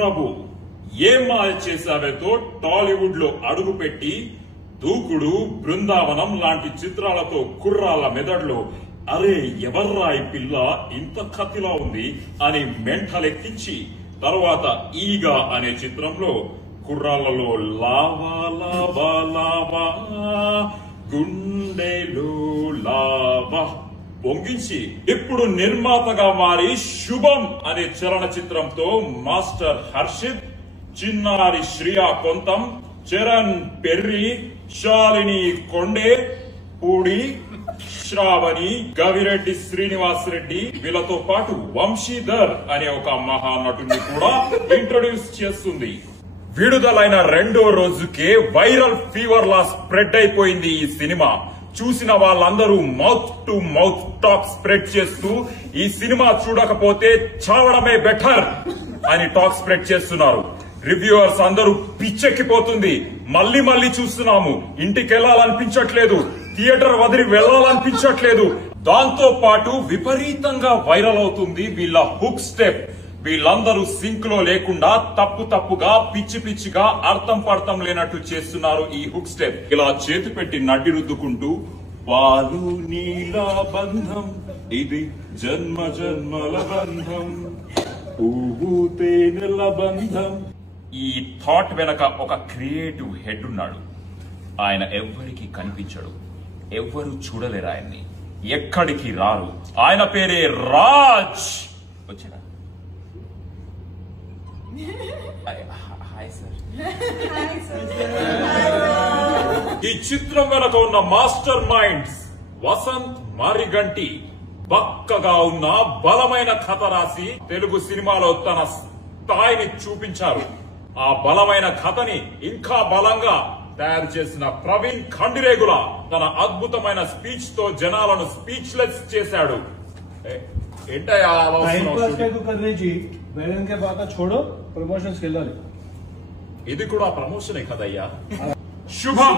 ప్రభు ఏం మాయ చేశావేతో టాలీవుడ్ లో అడుగుపెట్టి దూకుడు, బృందావనం లాంటి చిత్రాలతో కుర్రాళ్ల మెదడులో అరే ఎవర్రా ఈ పిల్ల ఇంత కత్తిలా ఉంది అని మెంటలెక్కించి తర్వాత ఈగా అనే చిత్రంలో కుర్రాళ్లలో లావా లావా లావా గుండెలో లావా పొంగించి ఇప్పుడు నిర్మాతగా మారి శుభం అనే చలనచిత్రంతో మాస్టర్ హర్షిత్, చిన్నారి శ్రియా కొంతం, చరణ్ పెర్రి, శాలిని కొండే, పూడి, శ్రావణి, గవిరెడ్డి శ్రీనివాస్ రెడ్డి వీళ్ళతో పాటు వంశీధర్ అనే ఒక మహానటుని కూడా ఇంట్రొడ్యూస్ చేస్తుంది. విడుదలైన రెండో రోజుకే వైరల్ ఫీవర్ లా స్ప్రెడ్ అయిపోయింది ఈ సినిమా. చూసిన వాళ్ళందరూ mouth to mouth talk spread చేస్తూ ఈ సినిమా చూడకపోతే చావడమే బెటర్ అని టాక్ స్ప్రెడ్ చేస్తున్నారు. రివ్యూవర్స్ అందరూ పిచ్చెక్కిపోతుంది, మళ్ళీ మళ్ళీ చూస్తున్నాము, ఇంటికి వెళ్లాలనిపించట్లేదు, థియేటర్ వదిలి వెళ్లాలనిపించట్లేదు. దాంతో పాటు విపరీతంగా వైరల్ అవుతుంది వీళ్ళ హుక్ స్టెప్. వీళ్ళందరూ సింక్ లో లేకుండా తప్పుగా పిచ్చి పిచ్చిగా అర్థం పడతం లేనట్టు చేస్తున్నారు ఈ హుక్ స్టెప్. ఇలా చేతి పెట్టి నడ్డి రుద్దుకుంటూ పాలు నీల బంధం ఇది జన్మ జన్మల బంధం, పువ్వు తేనెల బంధం. ఈ థాట్ వెనక ఒక క్రియేటివ్ హెడ్ ఉన్నాడు. ఆయన ఎవ్వరికి కనిపించడు, ఎవ్వరు చూడలేరు ఆయన్ని, ఎక్కడికి రారు. ఆయన పేరే రాజ్. వచ్చాడా? ఈ చిత్రం వెనక ఉన్న మాస్టర్ మైండ్స్ వసంత్ మారిగంటి బక్కగా ఉన్న బలమైన కథ రాసి తెలుగు సినిమాలో తన స్థాయిని చూపించారు. ఆ బలమైన కథని ఇంకా బలంగా తయారు చేసిన ప్రవీణ్ ఖండిరేగుల తన అద్భుతమైన స్పీచ్ తో జనాలను స్పీచ్లెస్ చేశాడు. ఇది కూడా ప్రమోషనే కదయ్యా. శుభం.